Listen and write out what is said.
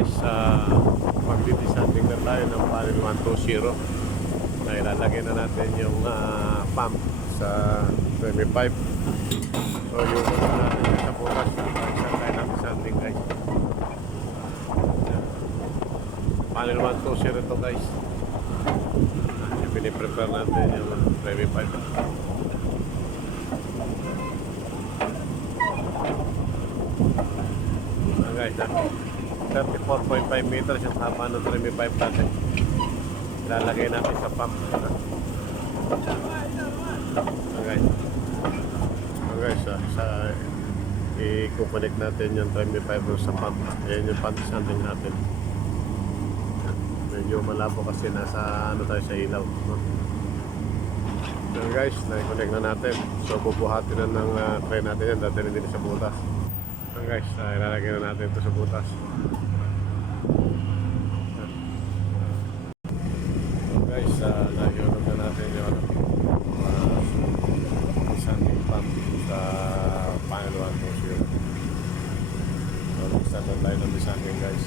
guys, magdidescending na tayo ng panel 120 na ilalagay na natin yung pump sa 25. So yung natin sa bukas, saan tayo ng descending guys. Panel 120 to guys. Piniprepare natin yung 25. Guys, 34.5 meters yung haba ng 35 natin. Ilalagay natin sa pump. Guys, i-connect natin yung 35 sa pump. Ayan yung pump sanding natin. Medyo malabo kasi nasa tayo sa ilaw. So guys, na-connect na natin. So bubuhatin na ng tray natin yan. Dadalhin din sa butas. So guys, ilalagay na natin ito sa butas. So guys, na-unod na natin yung sanding pump sa panel 120. So mag-start na tayo ng sanding guys.